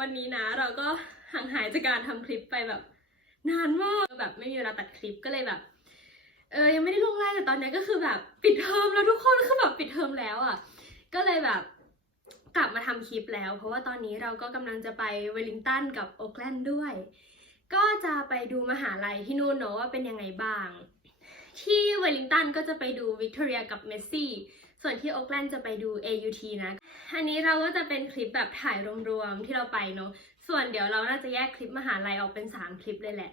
วันนี้นะ เราก็ห่างหายจากการทำคลิปไปแบบ นานมากแบบไม่มีเวลาตัดคลิปก็เลยแบบ เออยังไม่ได้ลงไลน์แต่ตอนนี้ก็คือแบบปิดเทอมแล้วทุกคนคือแบบปิดเทอมแล้วอะ่ะ ก็เลยแบบกลับมาทำคลิปแล้ว เพราะว่าตอนนี้เราก็กำลังจะไปเวลลิงตันกับโอ๊กลนด์ด้วย ก็จะไปดูมหาลัยที่นู่นเนอะว่าเป็นยังไงบ้าง ที่เวลลิงตันก็จะไปดูวิกตอเรียกับเมสซี่ ส่วนที่โอ๊กแลนด์จะไปดู AUT นะอันนี้เราก็จะเป็นคลิปแบบถ่ายรวมๆที่เราไปเนอะส่วนเดี๋ยวเราน่าจะแยกคลิปมหาลัยออกเป็น 3 คลิปเลยแหละ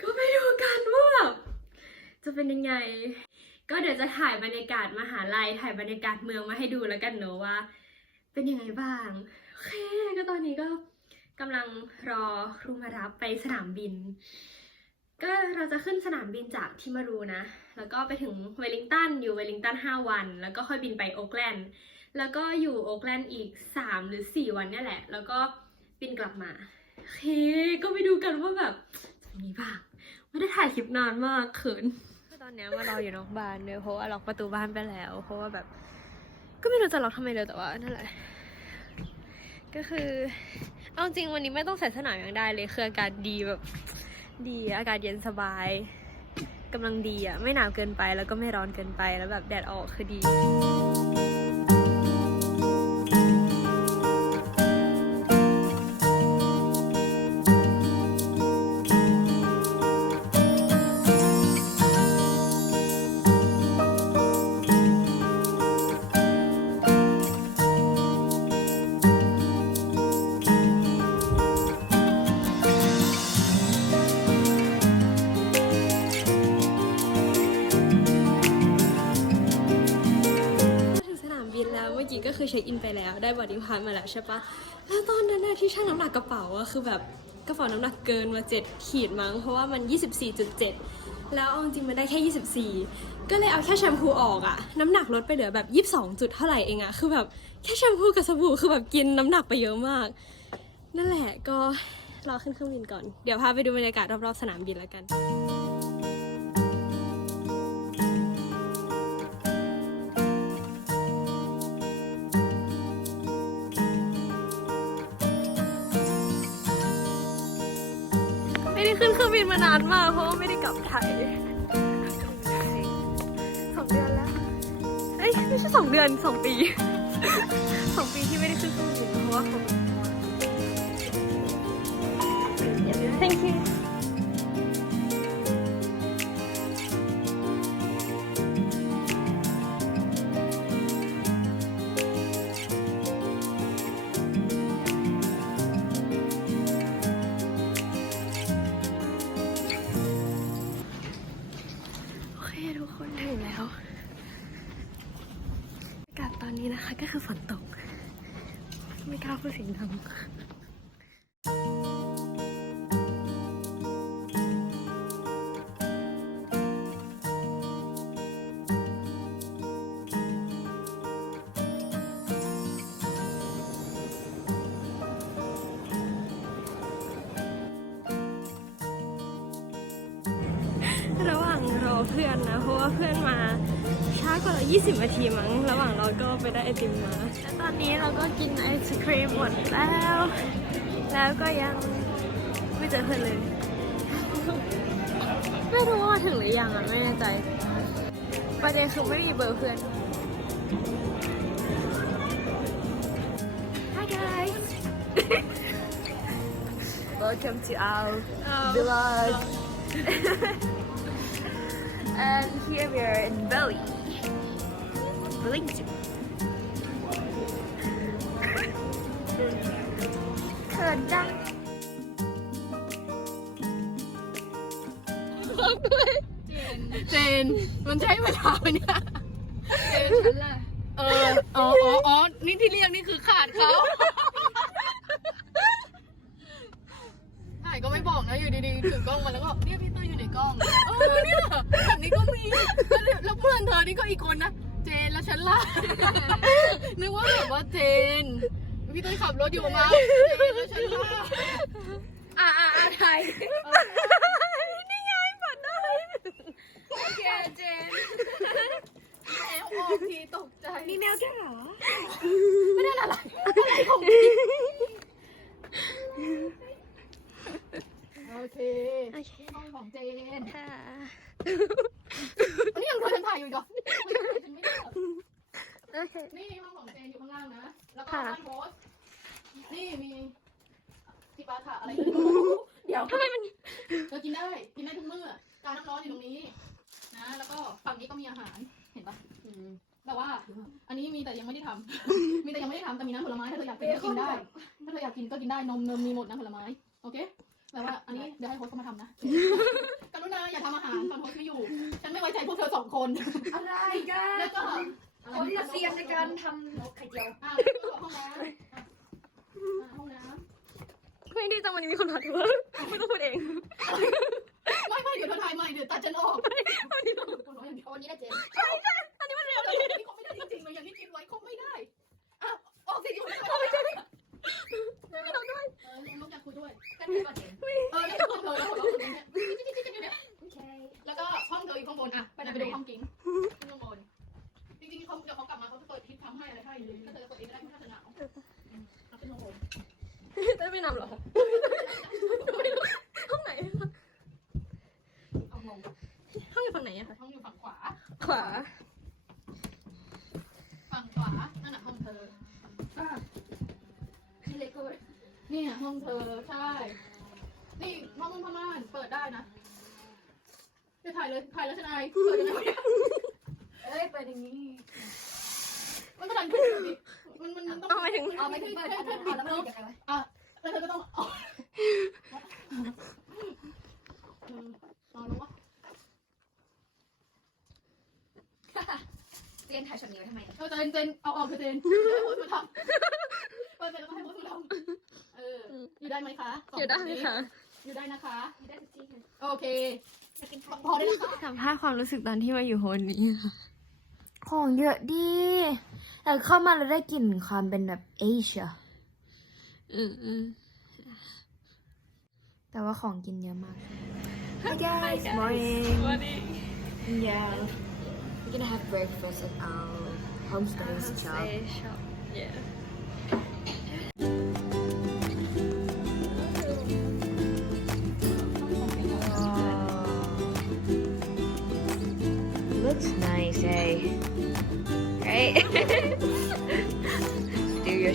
ก็ไปดูกันว่าแบบจะเป็นยังไง ก็เดี๋ยวจะถ่ายบรรยากาศมหาลัยถ่ายบรรยากาศเมืองมาให้ดูแล้วกันเนอะว่า เป็นยังไงบ้างโอเคก็ตอนนี้ก็กำลังรอครูมารับไปสนามบิน ก็เราจะขึ้นสนามบินจากทิมารูนะ แล้วก็ไปถึงเวลลิงตัน อยู่เวลลิงตัน 5 วัน แล้วก็ค่อยบินไปโอ๊กแลนด์ แล้วก็อยู่โอ๊กแลนด์อีก 3 หรือ 4 วันเนี่ยแหละ แล้วก็บินกลับมา โอเค ก็ไปดูกันว่าแบบจะเป็นยังไงบ้าง ไม่ได้ถ่ายคลิปนานมากเขินตอนนี้มารออยู่นอกบ้านเลยเพราะว่าล็อกประตูบ้านไปแล้ว เพราะว่าแบบ ก็ไม่รู้จะล็อกทำไมเลยแต่ว่านั่นแหละ ก็คือ เอาจริงวันนี้ไม่ต้องใส่สนาวยังได้เลยคืออากาศดีแบบ ดีอากาศเย็นสบายกำลังดีอะ ไม่หนาวเกินไปแล้วก็ไม่ร้อนเกินไปแล้วแบบแดดออกคือดี ช็คอินไปแล้ว ได้บอดดิ้พาสมาแล้วใช่ปะแล้วตอนนั้นนะที่ชั่งน้ำหนักกระเป๋าอะคือแบบกระเป๋าน้ำหนักเกินมา 7 ขีดมั้ง เพราะว่ามัน 24.7 แล้วเอาจริงมันได้แค่ 24 ก็เลยเอาแค่แชมพูออกอะน้ำหนักลดไปเหลือแบบ 22 จุดเท่าไหร่เองอะคือแบบแค่แชมพูกับสบู่คือแบบกินน้ำหนักไปเยอะมาก นั่นแหละก็รอขึ้นเครื่องบินก่อน เดี๋ยวพาไปดูบรรยากาศรอบๆสนามบินแล้วกัน ขึ้นเครื่องบินมานานมากเพราะว่าไม่ได้กลับไทยสองเดือนแล้วเอ้ยไม่ใช่สองเดือนสองปีสองปีที่ไม่ได้ขึ้นเครื่องบินเพราะว่าโควิด Thank you พื่อนนะ เพราะว่าเพื่อนมาช้ากว่าเรา 20 นาทีมั้ง ระหว่างเราก็ไปได้ไอติมมา และตอนนี้เราก็กินไอศครีมหมดแล้ว แล้วก็ยังไม่เจอเพื่อนเลย ไม่รู้ว่าถึงหรือยังอะ ไม่แน่ใจ ประเด็นคือไม่มีเบอร์เพื่อน Hi guys Welcome to our Oh. vlog. And here we are in Bali. Wellington. เขินจังเจน มันใช้เวลาไหมเนี่ยเจนฉันล่ะเออ อ๋ออ๋ออ๋อนี่ที่เรียกนี่คือขาดเขาถ่ายก็ไม่บอกนะ อยู่ดีๆถือกล้องมาแล้วก็บอกเนี่ยพี่เต้ยอยู่ใน กล้อง เออเนี่ยแบบนี้ก็มีแล้วแล้วเพื่อนเธอนี่ก็อีกคนนะ เจนแล้วฉันล่ะ นึกว่าแบบว่าเจน พี่เต้ยขับรถอยู่มาเจนแล้วฉันล่ะอ่าอ่าอ่าไทยนี่ไงฝันได้โอเคเจนแอลออกทีตกใจ มีแมวแก้วเหรอ ไม่ได้อะไรอะไรของพี่ โอ เคโอเคห้องของเจนค่ะอันนี้ยังเธอฉันถ่ายอยู่อีกเหรอไม่ได้ฉันไม่ได้เหรอโอเคนี่ห้องของเจนอยู่ข้างล่างนะ แล้วก็ค่ะบ้านโพสต์นี่มีที่ปาถะอะไรอยู่เดี๋ยวทำไมมันเธอกินได้ กินได้ทุกมื้อการน้ำร้อนอยู่ตรงนี้ นะ แล้วก็ฝั่งนี้ก็มีอาหาร เห็นปะแต่ว่า อันนี้มีแต่ยังไม่ได้ทำมีแต่ยังไม่ได้ทำแต่มีน้ำผลไม้ถ้าเธออยากกินก็กินได้ ถ้าเธออยากกินก็กินได้ นมนมมีหมดน้ำผลไม้โอเค แต่ว่าอันนี้เดี๋ยวให้โฮสต์เขามาทำนะ กรุณาอย่าทำอาหารตอนโฮสต์ไม่อยู่ ฉันไม่ไว้ใจพวกเธอสองคน อะไรกันแล้วก็คนที่จะเซียนในการทำไข่เจียวอะแล้วก็ห้องน้ำอะอะห้องน้ำไม่ดีจังวันนี้มีคนทักว่าไม่ต้องพูดเองไม่ไม่เดี๋ยวเธอถ่ายใหม่เดี๋ยวตัดฉันออกวันนี้นะเจนใช่ใช่อันนี้มันเร็วเลยนี่คงไม่ได้จริงๆเลยอย่างที่คิดไว้คงไม่ได้อะออกสิอยู่ไม่ได้ ด้วยกันที่ว่าเจนเออได้ห้องเธอแล้วเราอยู่เนี่ยแล้วก็ห้องเธออยู่ข้างบนอะไปไปดูห้องกิ้งข้างบนจริงๆเขาเดี๋ยวเขากลับมาเขาจะเปิดคลิปทำให้อะไรให้ถ้าเธอจะเปิดเองก็ได้ถ้าเธอหนาวเอาขึ้นข้างบนได้ไม่นำหรอ ถ่ายเลยถ่ายแล้วใช่ไหมเปิดยังไงวะเนี่ยเอ้ยเปิดอย่างนี้มันก็ดันขึ้นอยู่ดิมันมันมันต้องเอาไปถึงเอาไปถึงเปิดเอาแล้วมันยังไงวะอะแล้วเธอก็ต้องเอาอืมเอาแล้ววะเรียนถ่ายช็อตนี้ไว้ทำไมเออเจนเจนเอาออกเถอะเจนให้โพสต์มาทำเปิดไปแล้วก็ให้โพสต์มาทำเอออยู่ได้ไหมคะสงอยู่ได้คนนี้ค่ะ อยู่ได้นะคะ อยู่ได้จริงโอเค พอได้แล้วค่ะสัมภาษณ์ความรู้สึกตอนที่มาอยู่โฮนนี้ค่ะของเยอะดีแต่เข้ามาแล้วได้กลิ่นความเป็นแบบเอเชียอืมอืมแต่ว่าของกินเยอะมาก Hi guys morning วันนี้ yeah we're gonna have breakfast at our homestay shop shop yeah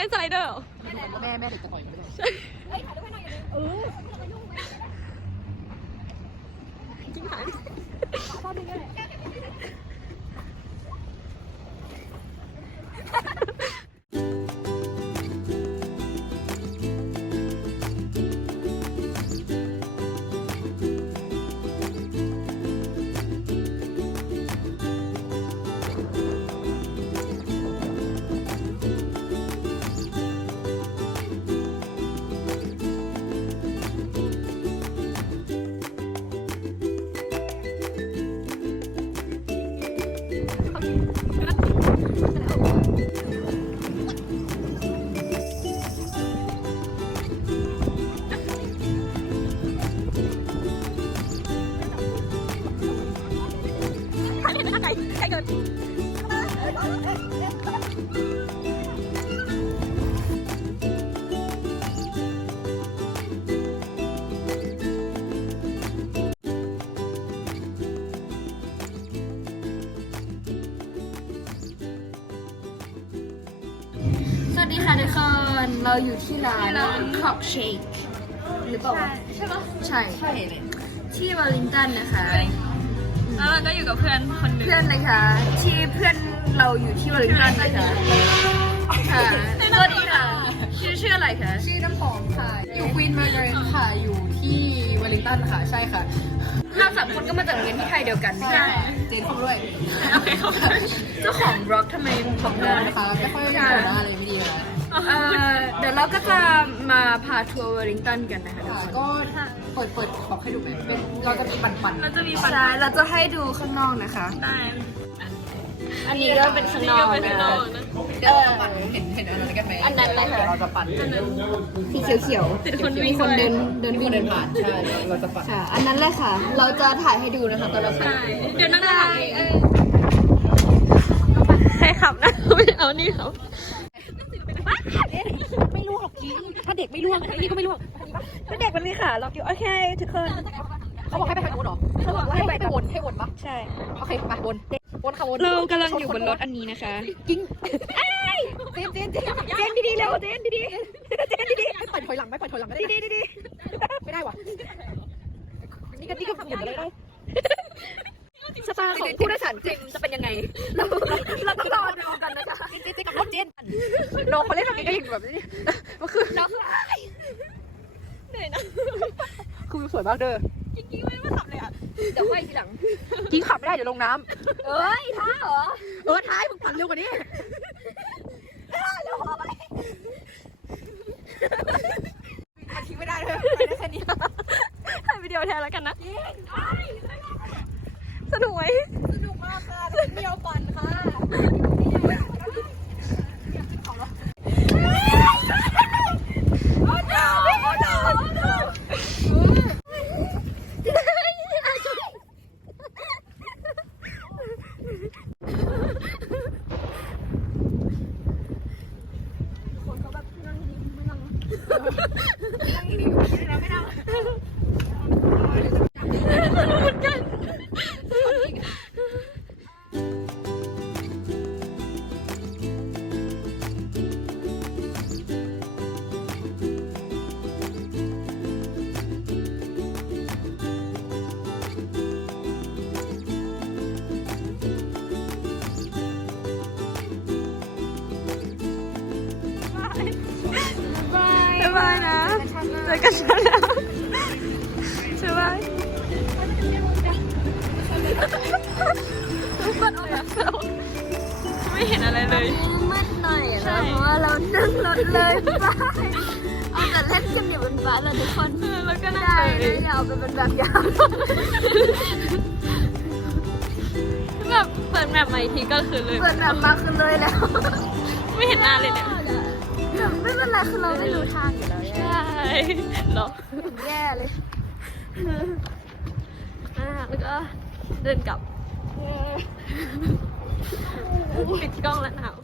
ล่นสไลเดอร์แม่แม่เด็กจะต่อยไม่ได้ สวัสดีค่ะทุกคน เราอยู่ที่ร้าน Crop Shake หรือเปล่า ใช่ปะใช่ ใช่เลยที่วอลลิงตันนะคะ แล้วเราก็อยู่กับเพื่อนคนหนึ่งเพื่อนนะคะ ที่เพื่อนเราอยู่ที่วอลลิงตันนะคะค่ะสวัสดีค่ะ ชื่อชื่ออะไรคะ ชื่อน้ำหอมค่ะ อยู่ควีนมาร์กาเร็ตค่ะ อยู่ที่เวลลิงตันค่ะ ใช่ค่ะ เราสามคนก็มาจากโรงเรียนที่ไทยเดียวกันใช่เจนเข้ามาด้วยเจ้าของบล็อกทำไมผมเดินนะคะไม่ค่อยได้หัวหน้าอะไรไม่ดีเลยเอ่อเดี๋ยวเราก็จะมาพาทัวร์เวลลิงตันกันนะคะทุกค่ะคนก็เปิดเปิดบอกให้ดูไหมเป็นเราจะมีปั่นปั่นๆเราจะมีปัญใช่เราจะให้ดูข้างนอกนะคะ ได้อันนี้ก็เป็นข้างนอกเป็นนะข้างนคะอกนะ เดี๋ยวเราจะปั่นเห็นเห็นอันนั้นกันไหมอันนั้นเลยค่ะ ดี๋ยวเราจะปั่นสีเขียวติดคนๆวิ่มีงคนเดินด้วยเดินมีควิ่นงเดินผ่านใช่เราจะปั่นค่ะ อันนั้นเลยค่ะ เราจะถ่ายให้ดูนะคะตอนเราไปใช่เดี๋ยวนั่งหลังเองใครขับนะ ไม่เอานี่เขาไม่ล่วงหรอกจริงถ้าเด็กไม่ล่วงนี่ก็ไม่ล่วงถ้าเด็กมันมีขาล็อกอยู่ โอเค ทุกคน เขาบอกให้ไปทางนู้นเหรอเขาบอกว่าให้ให้ไปไปวนให้วนปะใช่ โอเคไปวน วนค่ะวนเรากำลังอยู่บนรถอันนี้นะคะจริงเจนเจนเจนเจนดีๆเร็วเจนดีๆเจนดีไม่ปล่อยถอยหลังไม่ปล่อยถอยหลังไม่ได้ๆดีๆดีไม่ได้ว่ะนี่ก็นี่ก็หมุนอะไรได้ๆสตาร์ของผู้โดยสารจริงจะเป็นยังไง เราเราต้องรอดูกันนะคะเจนเจนกับรถเจนน้องเขาเล่นอะไรกันอยู่แบบนี้มันคือน้องคือสวยมากเด้อ เดี๋ยวค่อยทีหลัง กิ้งขับไม่ได้เดี๋ยวลงน้เอ้ยท้าเหรอำเออท้ายมึงปั่นเร็วกว่านี้มันทิ้งไม่ได้เลยไปได้แค่นี้ถ่ายวิดีโอแทนแล้วกันนะ สนุกไหมสนุกมากค่ะเดียวปั่นค่ะ เจอกันชาแล้วบ๊ายบายไม่เห็นอะไรเลย มืดหน่อยใช่ นะเพราะว่าเรานั่งรถเลยไปเอาแต่เล่นกันอยู่บนฟ้าเลยทุกคนเออแล้วก็นั่งได้เลนะยอย่าเอาไปเป็นแบบอย่างแบบเปิดแมปมาอีกทีก็คือเลย เปิดแบบมาคือเลยแล้ว ไม่เห็นหน้าเลยเนี่ย แบบไม่เป็นไรคือเราไม่รู้ทางอยู่แล้วใช่เหรอแย่เลยอ่าแล้วก็เดินกลับปิดกล้องแล้วหนาว